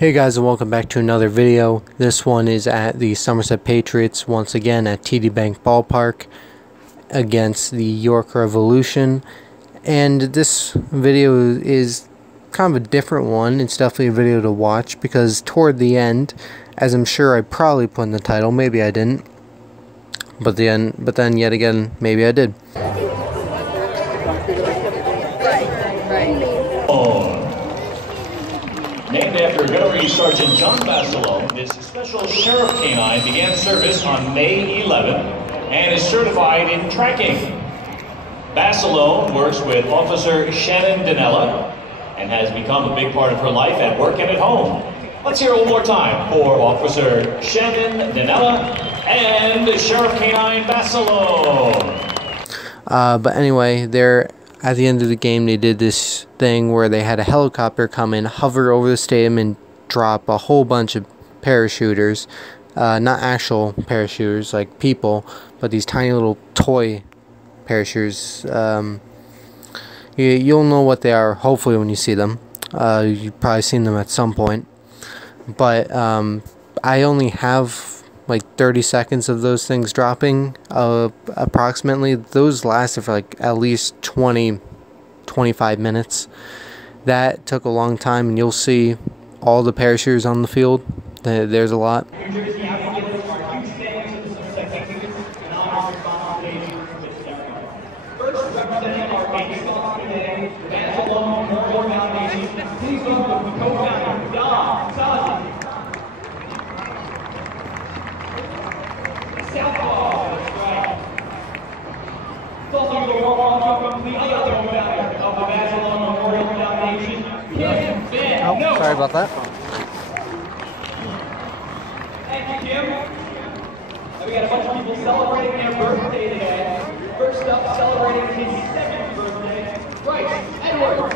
Hey guys, and welcome back to another video. This one is at the Somerset Patriots once again at TD Bank Ballpark against the York Revolution. And this video is kind of a different one. It's definitely a video to watch because toward the end, as I'm sure I probably put in the title, maybe I didn't, but then yet again, maybe I did. Named after Gunnery Sergeant John Basilone, this special sheriff canine began service on May 11 and is certified in tracking. Basilone works with Officer Shannon Dinella and has become a big part of her life at work and at home. Let's hear it one more time for Officer Shannon Dinella and Sheriff Canine Basilone. But anyway, at the end of the game, they did this thing where they had a helicopter come in, hover over the stadium, and drop a whole bunch of parachuters. Not actual parachuters like people, but these tiny little toy parachuters. You'll know what they are, hopefully, when you see them. You've probably seen them at some point. But I only have like 30 seconds of those things dropping, approximately. Those lasted for like at least 25 minutes. That took a long time, and you'll see all the parachuters on the field. There's a lot. Oh, sorry about that. Thank you, Kim. We got a bunch of people celebrating their birthday today. First up, celebrating his 7th birthday, Bryce Edwards.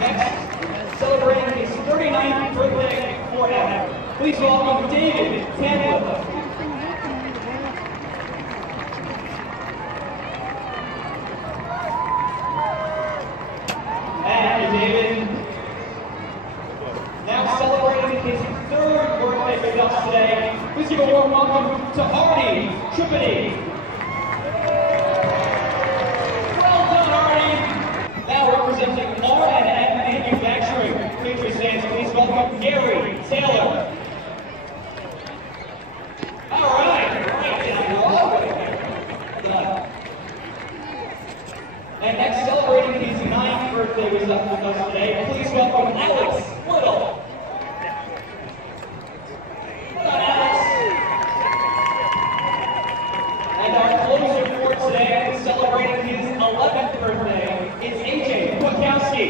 Next, celebrating his 39th birthday for him. Please welcome David Tampa. David. Now celebrating his 3rd birthday with us today. Please give a warm welcome to Artie Trippity. Well done, Artie. Now representing R&M Manufacturing, Patriots fans, please welcome Gary Taylor. All right. And next, celebrating his 9th birthday with us today, please welcome Alex Little. Well done, Alex. And our closer for today, celebrating his 11th birthday, is AJ Kwiatkowski.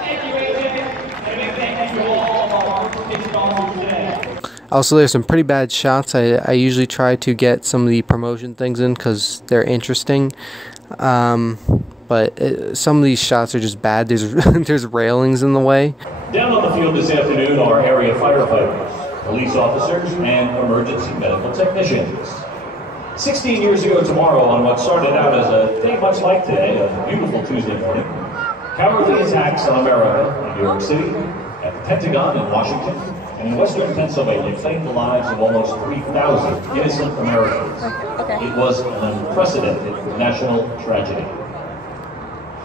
Thank you, AJ. And a big thank you to all of our birthday sponsors today. Also, there's some pretty bad shots. I usually try to get some of the promotion things in because they're interesting. But some of these shots are just bad. There's railings in the way. Down on the field this afternoon are area firefighters, police officers, and emergency medical technicians. 16 years ago tomorrow, on what started out as a day much like today, a beautiful Tuesday morning, cowardly attacks on America in New York City, at the Pentagon in Washington, and in western Pennsylvania claimed the lives of almost 3,000 innocent Americans. It was an unprecedented national tragedy.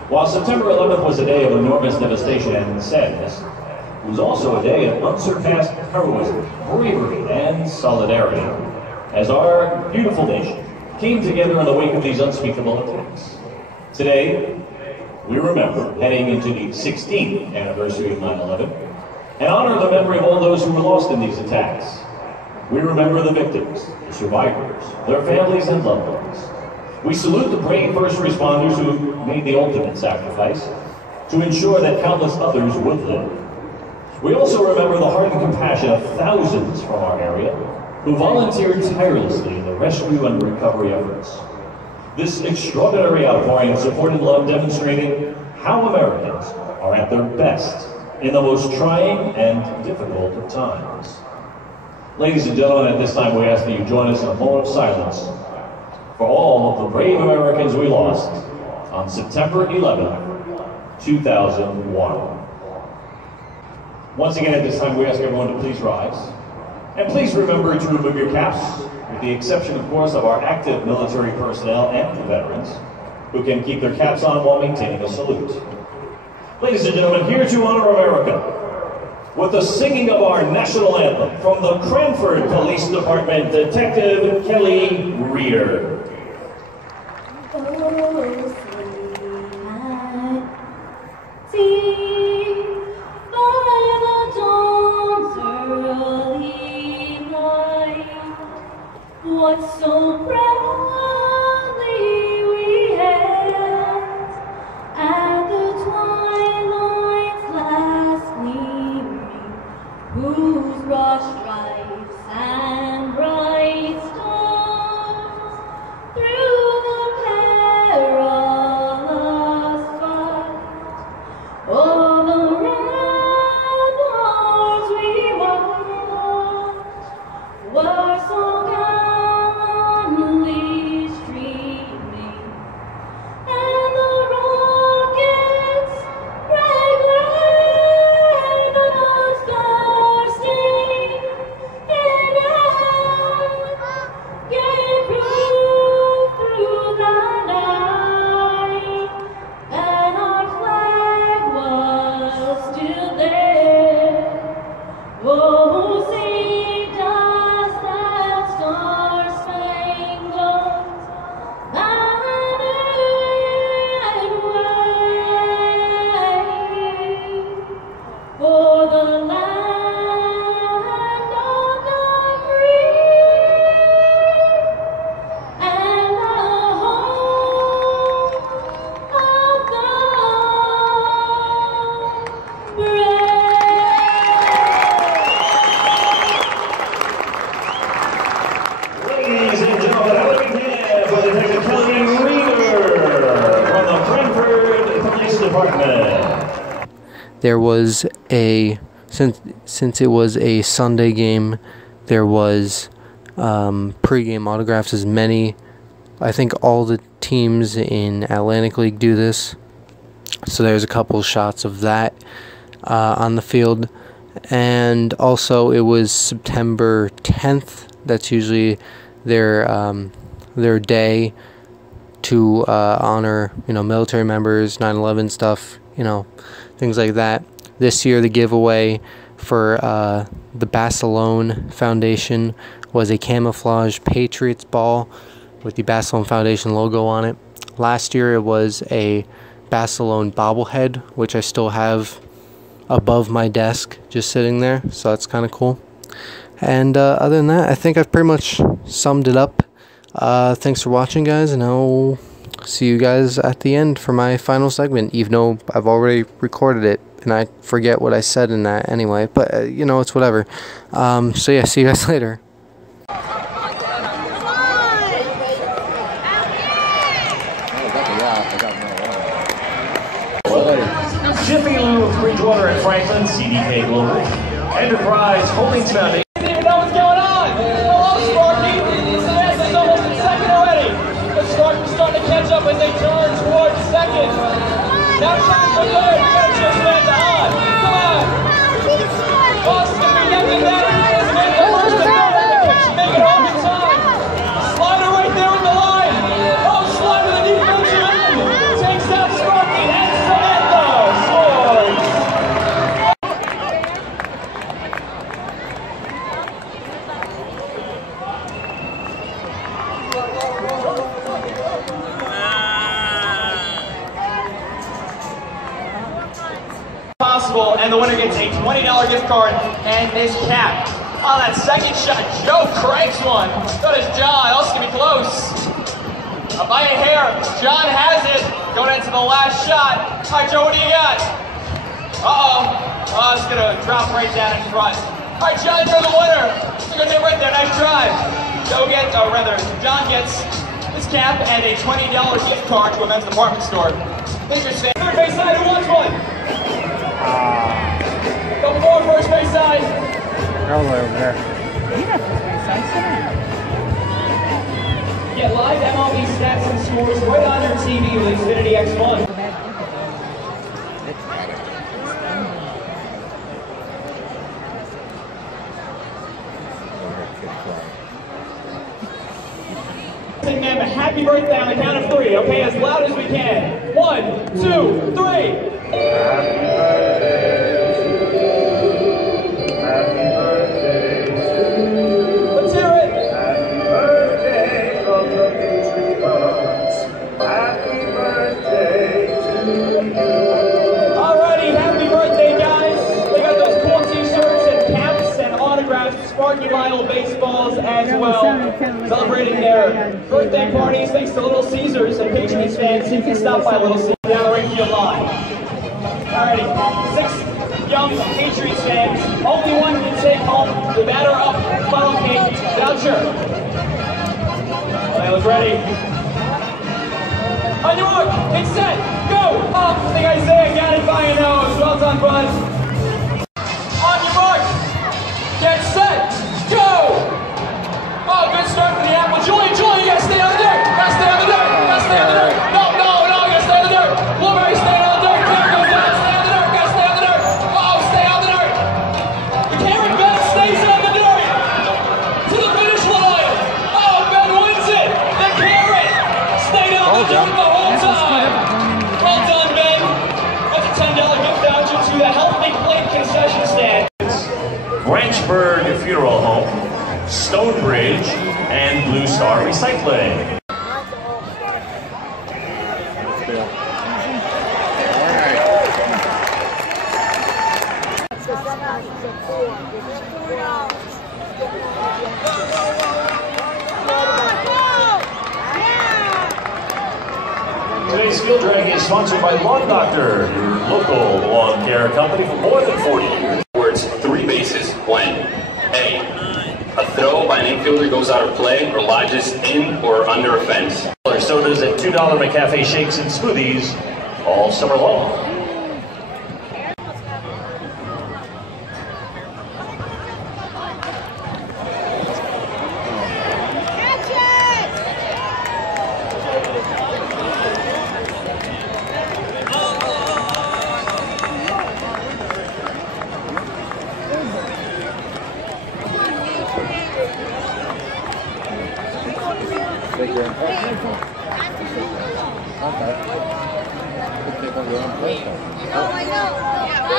While September 11th was a day of enormous devastation and sadness, it was also a day of unsurpassed heroism, bravery, and solidarity, as our beautiful nation came together in the wake of these unspeakable attacks. Today, we remember, heading into the 16th anniversary of 9/11, and honor the memory of all those who were lost in these attacks. We remember the victims, the survivors, their families and loved ones. We salute the brave first responders who made the ultimate sacrifice to ensure that countless others would live. We also remember the heart and compassion of thousands from our area who volunteered tirelessly in the rescue and recovery efforts. This extraordinary outpouring of support and love demonstrated how Americans are at their best in the most trying and difficult of times. Ladies and gentlemen, at this time we ask that you join us in a moment of silence for all of the brave Americans we lost on September 11th, 2001. Once again, at this time, we ask everyone to please rise. And please remember to remove your caps, with the exception, of course, of our active military personnel and veterans, who can keep their caps on while maintaining a salute. Ladies and gentlemen, here to honor America, with the singing of our national anthem from the Cranford Police Department, Detective Kelly Rear. What so proudly we hailed at the twilight's last gleaming, whose broad stripes and bright stars through the perilous fight o'er the ramparts we watched were so streaming, and the rockets bright red on star-stained gave proof through the night that our flag was still there. Oh, saved us that star-spangled for the land of the free and the home of the brave. Ladies and gentlemen, have a big hand for Detective Kelly Rear from the Cranford Police Department. There was since it was a Sunday game, there was pregame autographs. As many, I think all the teams in Atlantic League do this, so there's a couple shots of that on the field. And also it was September 10th. That's usually their day to honor, military members, 9/11 stuff, things like that. This year, the giveaway for the Barcelona Foundation was a camouflage Patriots ball with the Barcelona Foundation logo on it. Last year, it was a Barcelona bobblehead, which I still have above my desk, just sitting there, so that's kind of cool. And other than that, I think I've pretty much summed it up. Thanks for watching, guys, and I'll see you guys at the end for my final segment, even though I've already recorded it and I forget what I said in that anyway, but it's whatever. So yeah, see you guys later. Jiffy Lube, Bridgewater and Franklin, CDK Global, Enterprise Holdings Foundation. You didn't even know what's going on. Hello, Sparky. Yes, it's almost in second already. The Sparky's starting to catch up as they turn towards second. Now shots are good. We got a chance to make the on. Come on. Boston, we got the net. Let's make the first and third. Can she make it home in time? Slider right there in the line. Oh, Slider, the defensive end. Takes out Sparky and Samantha scores. Possible, and the winner gets a $20 gift card and his cap. On that second shot, Joe cranks one. So does John. Also gonna be close. By a hair, John has it. Going into the last shot. All right, Joe, what do you got? Uh-oh. Oh, it's gonna drop right down in front. All right, John, you're the winner. You're gonna get right there. Nice drive. John gets his cap and a $20 gift card to a men's department store. Interesting. Third base side, who wants one? Couple more first base side. Probably over there. Get live MLB stats and scores right on your TV with Xfinity X1. Sing them a happy birthday on the count of 3, okay? As loud as we can. 1, 2, 3. Happy birthday to you. Happy birthday to you. Let's hear it. Happy birthday from the Patriots. Happy birthday to you. Alrighty, happy birthday, guys. We got those cool t-shirts and caps and autographed Sparky Lionel baseballs as well. Celebrating their birthday parties thanks to Little Caesars and Patriots fans. You can stop by Little Caesars down the Ringfield line. Alrighty, 6 young Patriots fans. Only one can take home the batter up funnel cake voucher. I was ready. On your mark, get set, go! Up, I think Isaiah got it by your nose. Well done, bud. On your mark, get set, go! Oh, good start for the apple. Julie, you gotta stay on the dirt. Gotta stay on the dirt. Gotta stay on the dirt. No, you gotta stay on the dirt. Blueberry, stay on the dirt. Carrot goes down, stay on the dirt. Gotta stay on the dirt. Oh, stay on the dirt. The carrot Ben stays on the dirt. To the finish line. Oh, Ben wins it. The carrot stayed on the dirt the whole time. Well done, Ben. That's a $10 gift voucher to the Healthy Plate concession stand. Branchburg Funeral Home, Stonebridge, and Blue Star Recycling. Today's field drag is sponsored by Lawn Doctor, your local lawn care company for more than 40 years. Words 3 bases when A, a throw by an infielder goes out of play or lodges in or under a fence. Sodas at $2 McCafe shakes and smoothies all summer long.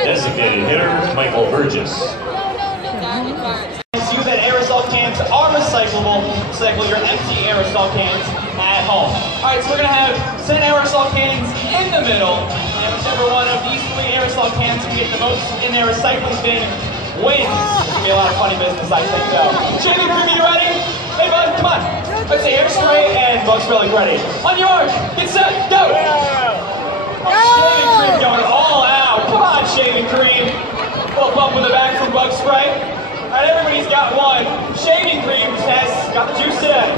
Designated hitter, Michael Burgess. You that aerosol cans are recyclable. Recycle your empty aerosol cans at home. Alright, so we're going to have 10 aerosol cans in the middle. And whichever one of these 3 aerosol cans can get the most in their recycling bin wins. There's going to be a lot of funny business, I think, though. Shaving cream, you ready? Hey, bud, come on. Let's say hairspray and Bugs Belly ready. On your mark, get set, go! Shaving cream going all out. Come on, shaving cream. Little bump with the back from Bug Spray. Alright, everybody's got one. Shaving cream has got the juice today.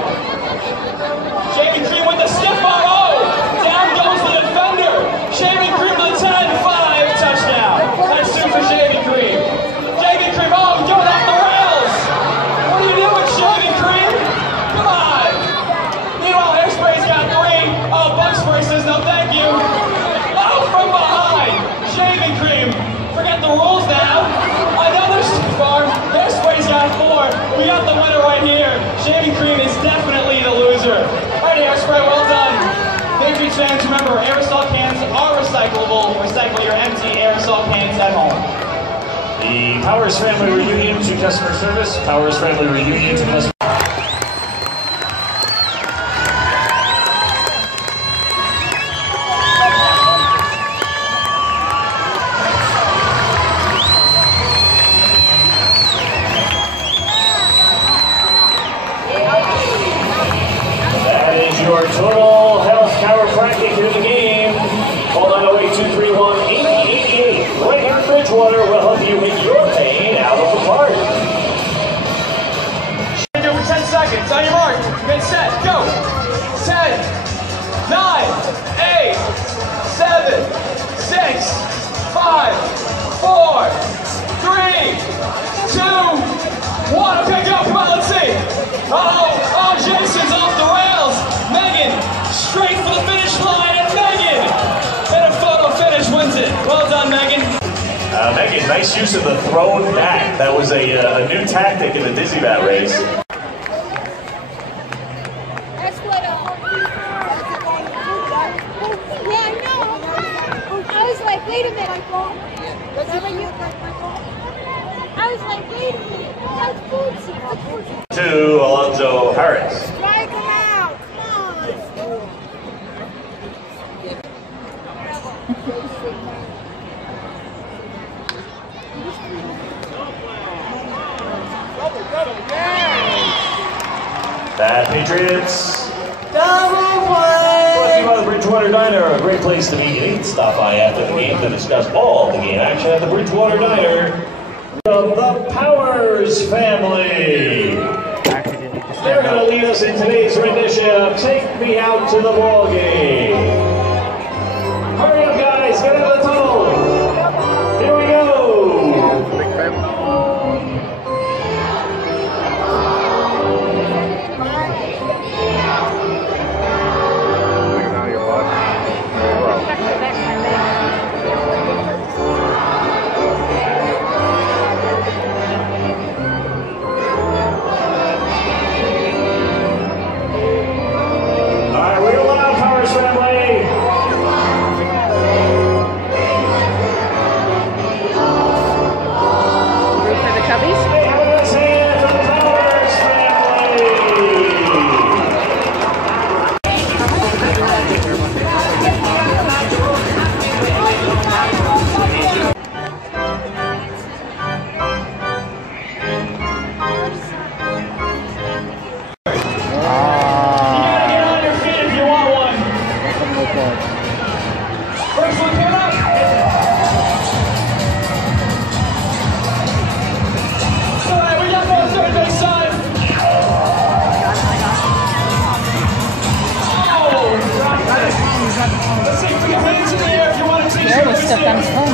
Shaving cream with the stiff arm. Oh! Down goes the defender. Shaving cream to the 10-5 touchdown. That's 2 for shaving cream. Shaving cream, oh, going off the rails. What are you doing, shaving cream? Come on. Meanwhile, Hairspray's got 3. Oh, Bug Spray says no thank you. Oh, from behind. Shaving cream. Forget the rules now. Another stiff arm. Hairspray's got 4. We got the winner right here. Shaving cream is definitely the loser. Alright, Hairspray, well done. Patriots fans, remember, aerosol cans are recyclable. Recycle your empty aerosol cans at home. The Powers Family Reunion to Customer Service. Powers Family Reunion to Customer your total health chiropractic in the game. Call 908-231-8888. Right here in Bridgewater will help you with your pain out of the park. Do it for 10 seconds. On your mark. Get set. Go. 10, 9, 8, 7, 6, 5, 4, 3, 2, 1. Okay, go. Megan, nice use of the thrown bat. That was a new tactic in the Dizzy Bat race. That's what yeah, I know. I was like, wait a minute. I was like, wait a minute. That's Bootsy. To Alonzo Harris. Strike him out. Come on. Bad Patriots. Double play! Brought to you by the Bridgewater Diner, a great place to meet and eat. Stop by after the game to discuss all the game action at the Bridgewater Diner. Of the Powers family. They're going to lead us in today's rendition of Take Me Out to the Ball Game. Hurry up, guys, get out of the tunnel. Here we go. Stuff on his phone.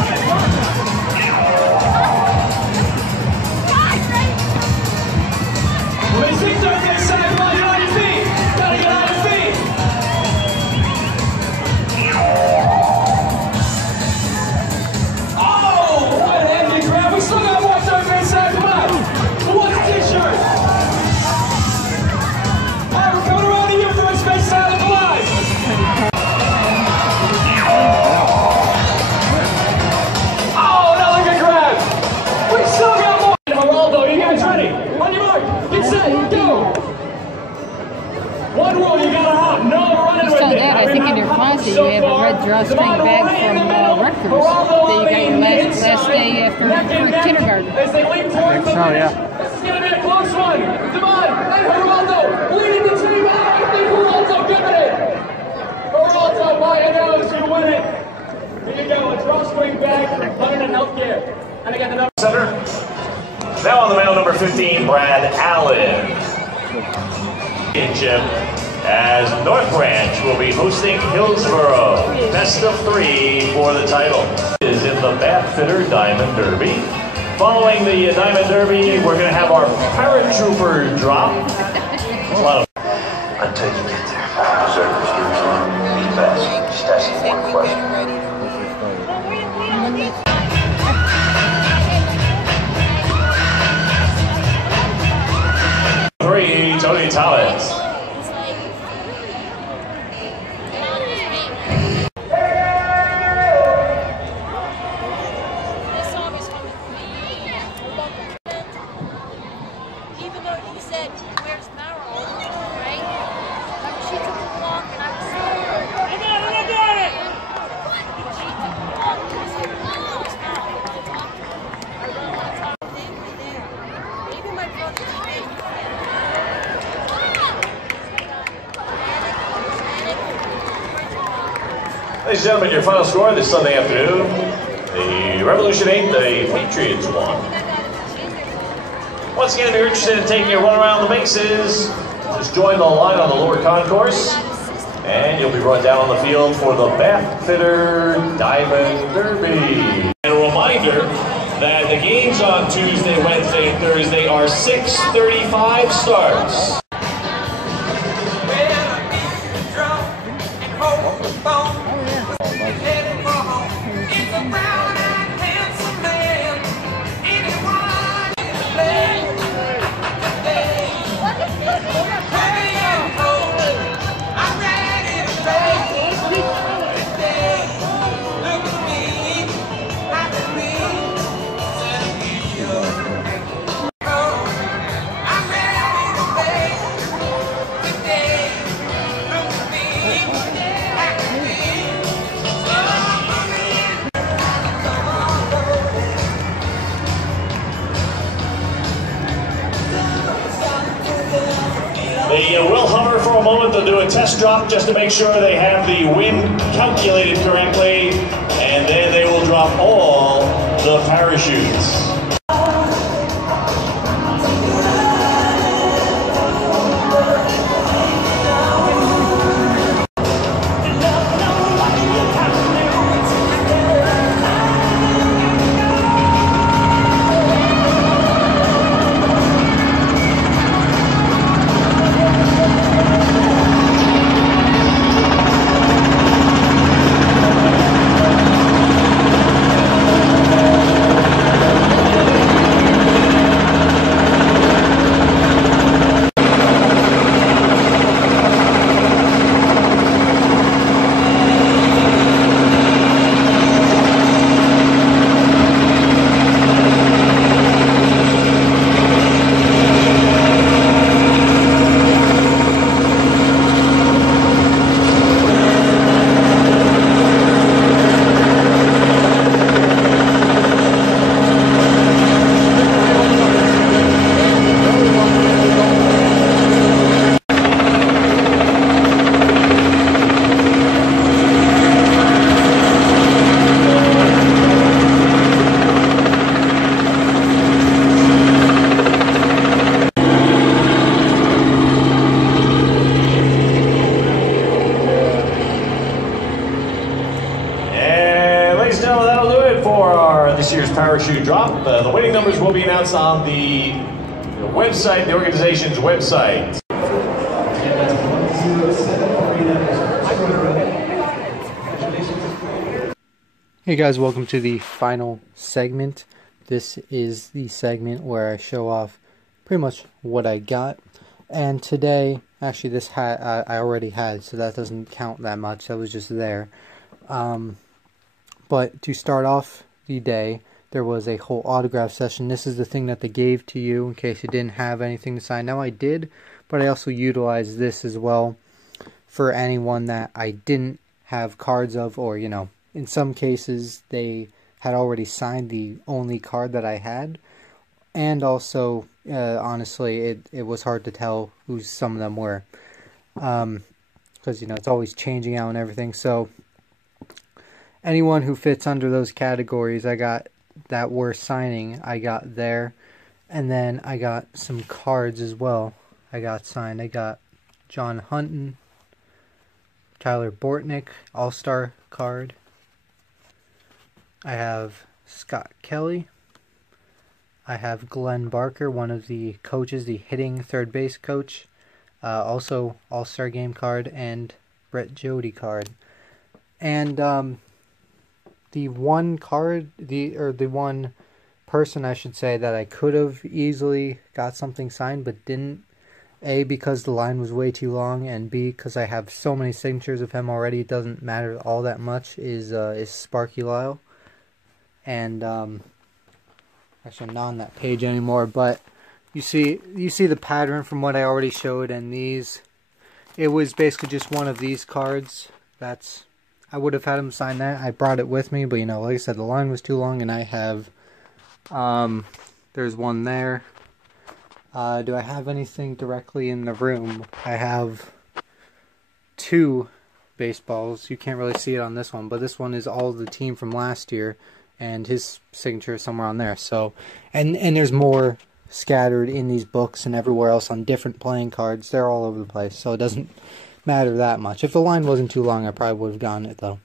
When he sings on this side, come on, get on your feet. Gotta get on your feet. Oh, what an empty grab. We still got more on this side. Come on. Who wants a t-shirt? All right, we're coming around to you for a space side of the line. One rule, you gotta hop. No running with it. I think in your closet you have a red drawstring bag from Rutgers that you got your last day after kindergarten. As they lean towards the finish, this is gonna be a close one. Come on, and Geraldo leading the team out. I think Geraldo giving it. Geraldo by a nose, you win it. Here you go, a drawstring bag from London Healthcare. And I got the number. Center. Now on the mound, number 15, Brad Allen. Championship as North Branch will be hosting Hillsborough. Best of 3 for the title. Is in the Bath Fitter Diamond Derby. Following the Diamond Derby, we're going to have our paratrooper drop. A lot of until you get there. Service gives on the best. Just asking one question. Tony Thomas. Even though he said, where's Merrill, right? She took him along and I was so I got it! She took him along and I was like, oh, it's Merrill. I want to talk to him. I really want to talk to him. There. Even my brother today. Ladies and gentlemen, your final score this Sunday afternoon. The Revolution 8, the Patriots won. Once again, if you're interested in taking a run around the bases, just join the line on the lower concourse, and you'll be brought down on the field for the Bath Fitter Diamond Derby. And a reminder that the games on Tuesday, Wednesday, and Thursday are 6:35 starts. It's a brown-eyed, handsome man. moment, they'll do a test drop just to make sure they have the wind calculated correctly, and then they will drop all the parachutes. This year's parachute drop. The winning numbers will be announced on the website, the organization's website. Hey guys, welcome to the final segment. This is the segment where I show off pretty much what I got. And today, actually this hat I already had, so that doesn't count that much. That was just there. But to start off the day, there was a whole autograph session. This is the thing that they gave to you in case you didn't have anything to sign. Now I did, but I also utilized this as well for anyone that I didn't have cards of, or you know, in some cases they had already signed the only card that I had. And also honestly it was hard to tell who some of them were, because you know, it's always changing out and everything. So anyone who fits under those categories I got that were signing, I got there. And then I got some cards as well I got signed. I got John Hunton, Tyler Bortnick, All-Star card. I have Scott Kelly. I have Glenn Barker, one of the coaches, the hitting third base coach. Also All-Star game card, and Brett Jody card. And the one card, the one person I should say that I could have easily got something signed but didn't, A, because the line was way too long, and B, because I have so many signatures of him already, it doesn't matter all that much, is Sparky Lyle. And actually I'm not on that page anymore, but you see the pattern from what I already showed, and these, it was basically just one of these cards. That's, I would have had him sign that. I brought it with me, but you know, like I said, the line was too long, and I have, there's one there. Do I have anything directly in the room? I have two baseballs. You can't really see it on this one, but this one is all the team from last year, and his signature is somewhere on there. So, and there's more scattered in these books and everywhere else on different playing cards. They're all over the place, so it doesn't matter that much. If the line wasn't too long, I probably would have gotten it though.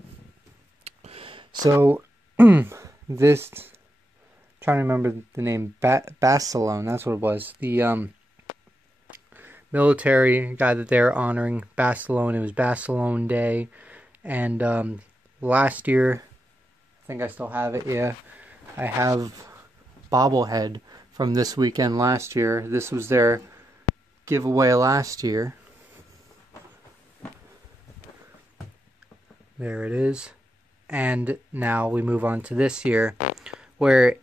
So this, trying to remember the name, Basilone, that's what it was. The military guy that they're honoring, Basilone. It was Basilone Day, and last year, I think I still have it. Yeah, I have bobblehead from this weekend last year. This was their giveaway last year. There it is. And now we move on to this year, where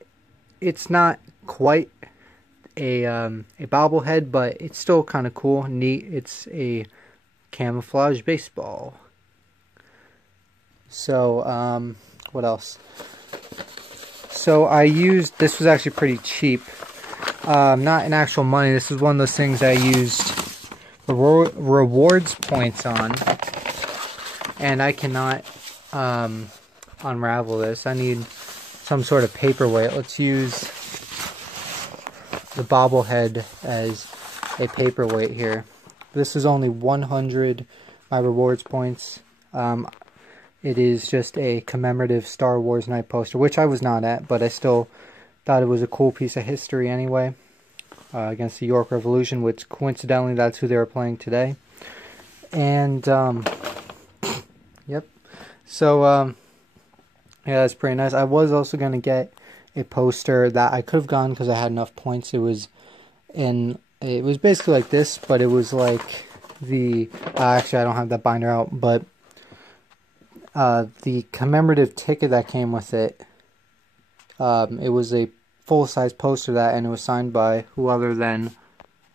it's not quite a bobblehead, but it's still kind of cool, neat. It's a camouflage baseball. So, what else? So I used, this was actually pretty cheap. Not in actual money. This is one of those things I used rewards points on, and I cannot unravel this. I need some sort of paperweight. Let's use the bobblehead as a paperweight here. This is only 100 my rewards points. It is just a commemorative Star Wars night poster, which I was not at, but I still thought it was a cool piece of history anyway, against the York Revolution, which coincidentally that's who they were playing today. And yep, so yeah, that's pretty nice. I was also going to get a poster that I could have gone because I had enough points. It was basically like this, but it was like the actually I don't have that binder out, but the commemorative ticket that came with it, it was a full-size poster and it was signed by who other than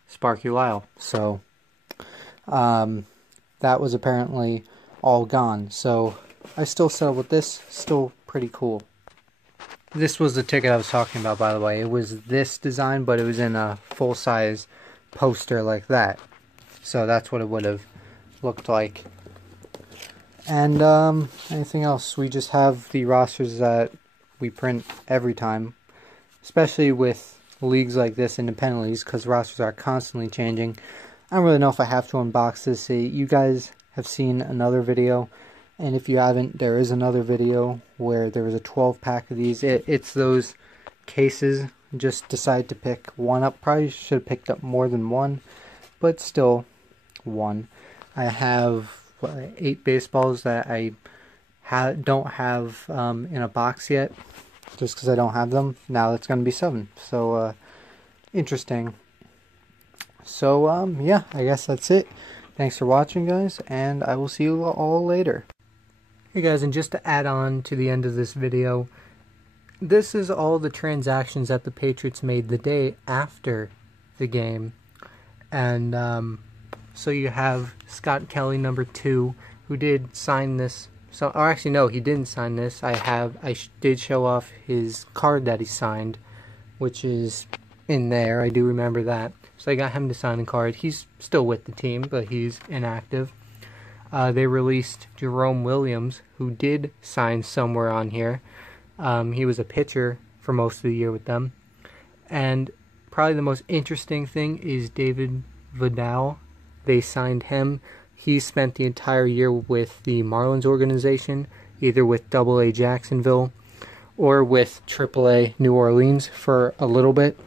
Sparky Lyle. So that was apparently all gone. So I still settled with this. Still pretty cool. This was the ticket I was talking about, by the way. It was this design, but it was in a full-size poster like that. So that's what it would have looked like. And anything else? We just have the rosters that we print every time, especially with leagues like this, independent leagues, because rosters are constantly changing. I don't really know if I have to unbox this. You guys have seen another video, and if you haven't, there is another video where there was a 12-pack of these. It's those cases. Just decided to pick one up. Probably should have picked up more than one, but still one. I have 8 baseballs that I don't have in a box yet, just because I don't have them. Now it's going to be 7. So interesting. So yeah, I guess that's it. Thanks for watching, guys, and I will see you all later. Hey guys, and just to add on to the end of this video, this is all the transactions that the Patriots made the day after the game. And so you have Scott Kelly, number 2, who did sign this. So, or actually, no, he didn't sign this. I did show off his card that he signed, which is in there. I do remember that. So I got him to sign a card. He's still with the team, but he's inactive. They released Jerome Williams, who did sign somewhere on here. He was a pitcher for most of the year with them. And probably the most interesting thing is David Vidal. They signed him. He spent the entire year with the Marlins organization, either with AA Jacksonville or with AAA New Orleans for a little bit.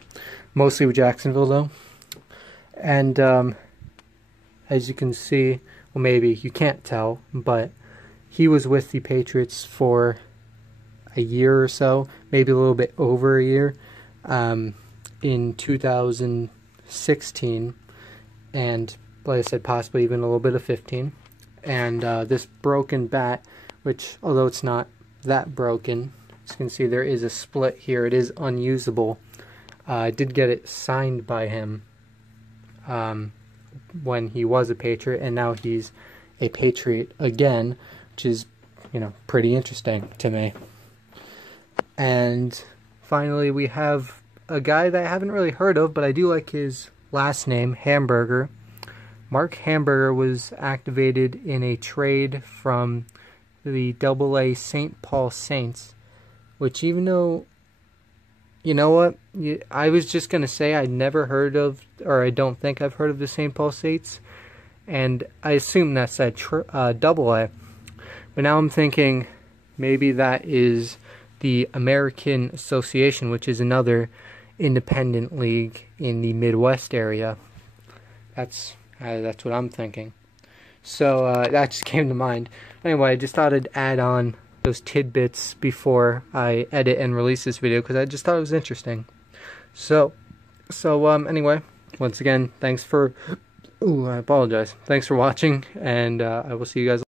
Mostly with Jacksonville, though. And as you can see, well, maybe you can't tell, but he was with the Patriots for a year or so, maybe a little bit over a year, in 2016, and like I said, possibly even a little bit of 15. And this broken bat, which although it's not that broken, as you can see there is a split here, it is unusable. I did get it signed by him when he was a Patriot, and now he's a Patriot again, which is, you know, pretty interesting to me. And finally, we have a guy that I haven't really heard of, but I do like his last name, Hamburger. Mark Hamburger was activated in a trade from the AA St. Paul Saints, which, even though, you know what, I was just going to say I'd never heard of, or I don't think I've heard of the St. Paul Saints, and I assume that's that AA. But now I'm thinking maybe that is the American Association, which is another independent league in the Midwest area. That's what I'm thinking. So that just came to mind. Anyway, I just thought I'd add on those tidbits before I edit and release this video, because I just thought it was interesting. So anyway, once again, thanks for, I apologize. Thanks for watching, and I will see you guys later.